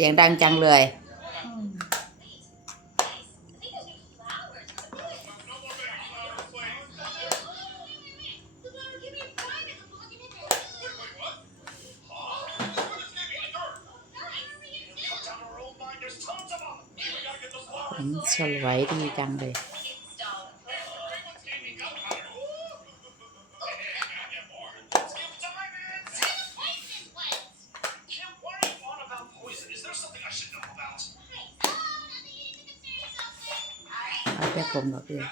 สียงดังจังเลยอืมผมสวยดีจังเลย เอาแต่ผมกับเพื่อน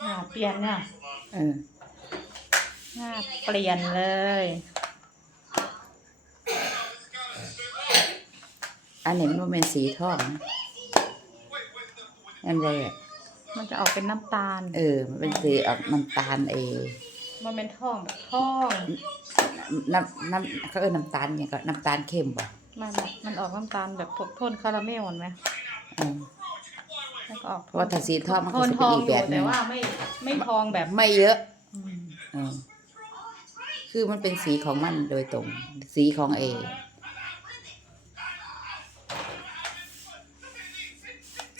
หน้าเปลี่ยนเนี่ยเออหน้าเปลี่ยนเลย อันนี้มันบ่เป็นสีทองนะอันใดอะมันจะออกเป็นน้ำตาล เออ มันเป็นสีออกน้ำตาลเอ มันเป็นทองแบบทองน้ำน้ำเขาเออน้ำตาลอย่างก็น้ำตาลเข้มบ่มันแบบมันออกน้ำตาลแบบพวกโทนคาราเมลเห็นไหมเออ แล้วก็ออกเพราะว่าถ้าสีทองมันโทก็นจะทเป็นองอีอกแบยู่บหนึแต่งว่าไม่ไม่ทองแบบไม่เยอะ อืมเออคือมันเป็นสีของมันโดยตรง สีของเอ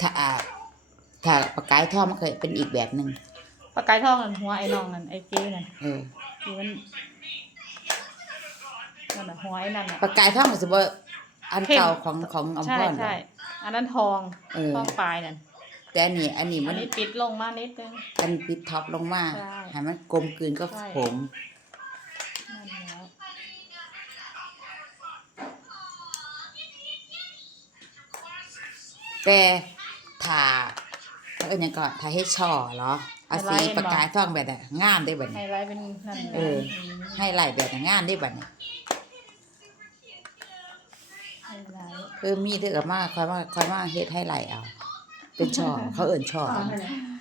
ถ้าอ่าถ้าประกายทองมันเคยเป็นอีกแบบหนึ่ง ปากกายทองนั่นหัวไอ้น้องนั่นไอ้เจ้นั่นเออที่มันนั่นน่ะหัวไอ้นั่นน่ะประกายทองก็สิบ่อันเก่าของของอมใช่พรเหรอ ใช่อันนั้นทองเออ ทองปลายนั่นแต่อันนี้อันนี้อัมันนนี้ปิดลงมานิดนึง อันปิดท็อปลงมาใช่ให้มันกลมกลืนก็ใช่ ผม นั่นแล้วแต่ถ้าเขาเอ็นยังก่อนถ้าให้ช่อเหรอ เอาสีประกายทองแบบน่ะงามได้บัดไฮนี้ไลท์เป็นนั่นเออให้ไหลแบบน่ะงามได้บัดนี้ไฮไลท์เออมีเด้อกับมาคอยมาคอยมาเฮ็ดให้ไหลเอา เป็นช่อเขาเอิ่นช่อ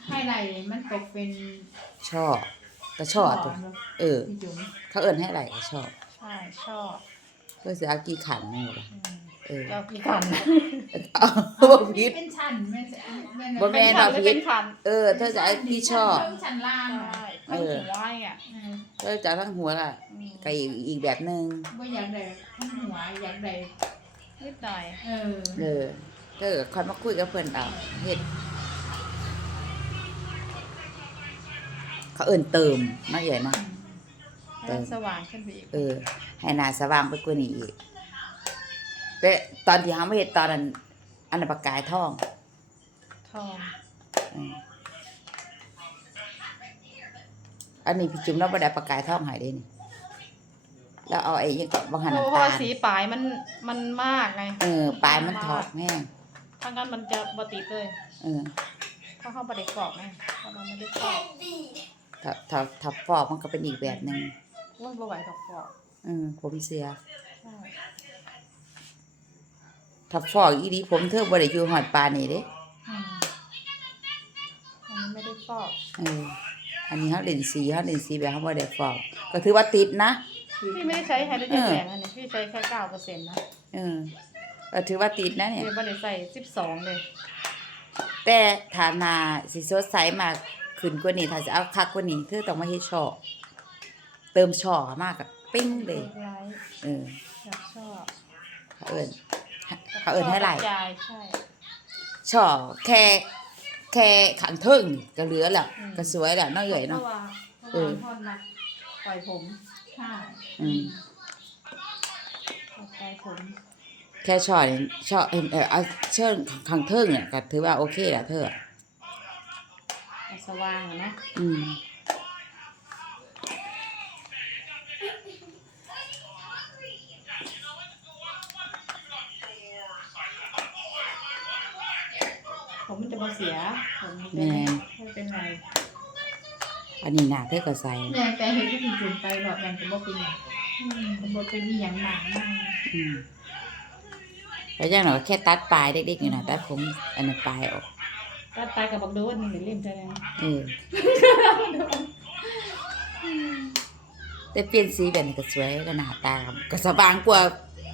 ให้ไหลมันตกเป็นช่อก็ช่อตัวเออ พี่จุ๋มเขาเอิ่นให้ไหลก็ช่อใช่ชอบ เพื่อสิเอากี่ขันนี่ล่ะอืม เออเจ้าพี่ขันเอาบ่ผิด เป็นชั้นแม่นจะแม่นบ่แม่นขัเอาหรือผิเป็ดนขันเออเธอจะเอากี่ช่อเพิ่มชั้นล่างใช่อะเพิ่งหัวไอ้อะเออเธอจะเอาทั้งหัวล่ะอืมก็อีกอีกแบบหนึงว่าอยากได้ทั้งหัวอยากได้นิดหน่อยเออเออเธอก็คอยมาคุยกับเพิ่นเอาเฮ็ดเขาเอิ่นเติมมาใหญ่เนาะให้มันสว่างขึ้นไปอีกเออให้หน้าสว่างไปกว่านี้อีก แต่ตอนที่เฮามาเฮ็ดตอนนั้นอันนั้นประกายทองทองอืมอันนี้พี่จุ๋มเราบ่ได้ประกายทองให้เด้นี่แล้วเอาไอ้ยังก็บ่หันเพราะน้ำว่าตาลสีปลายมันมันมากไงเออปลายมันทอดแม่งถ้างั้นมันจะบติดเลยเออถ้าเข้าประเด็กกรอบไงเพราะเราไม่ได้กรอบถ้าถ้าถ้าฟอกมันก็เป็นอีกแบบหนึงโอ้ยบ่ไหวดอกกรอบอืมผมเสียใช่ ถ้าฟอกอีดีผมเธอบ่ได้อยู่หอดปานนี่เด้อืมอันนี้ไม่ได้กรอบเอออันนี้เฮาเล่นสีเฮาเล่นสีแบบเฮาบ่ได้ฟอก ก็ถือว่าติดนะ พี่ไม่ได้ใช้ไฮโดรเจนแฝงอันนี้พี่ใช้แค่เก้าเปอร์เซ็นต์นะเออก็ถือว่าติดนะเนี่ย พี่ไม่ได้ใส่สิบสองเลย แต่ฐานาสิสดใสมากขึ้นกว่านี้ถ้าจะเอาคักกว่านี้คือต้องมาเฮ็ดช่อเติมช่อมากอะปิ้งเลย ไลท์เออ อยากชอบเขาเอิ้น เขาเอิ้นให้ไหลกระจายใช่ ช่อแค่แค่ขังเทิงนี่ก็เหลือแล้วก็สวยแล้วเนาะเอ่ยเพเนาะราะว่าเพราะเออว่าทอดนักปล่อยผมใช่อืมปล่อยผมแค่ช่อนี่ช่อเออเออเอาเชิญขังเทิงเนี่ยก็ถือว่าโอเคแล้วเธอเอาสว่างอะเนาะอืม ผมมันจะมา เสียผมมันจะแม่ ไม่เป็นไรอันนี้หนาเธอก็ใส่แม่แต่เห็นที่พี่จุ๋มไปหลอดยังจะบอกเป็นอย่างอืมจะบอกเป็นนี่อย่างหนังมากอืมแล้วอย่างหน่อยก็แค่ตัดปลายเด็กๆอยู่นะตัดผมอันนั้นปลายออกตัดตายกับบักโดนนี่เดี๋ยวเล่มเท่านั้นเออแต่เปลี่ยนสีแบบนี้ก็สวยก็หน้าตาก็สว่างกว่า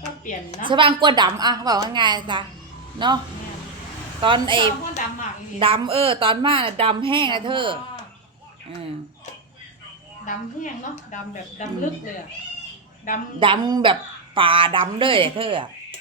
ก็เปลี่ยนเนาะสว่างกว่าดำอะบอกง่ายๆจ้ะเนาะ ตอนไอ้ไอ้พ่อดำหมากอีหลีดำเออ ตอนมาน่ะดำแห้งนะเธออืมดำแห้งเนาะดำแบบดำลึกเลยอะดำดำแบบป่าดำเลยเธออะ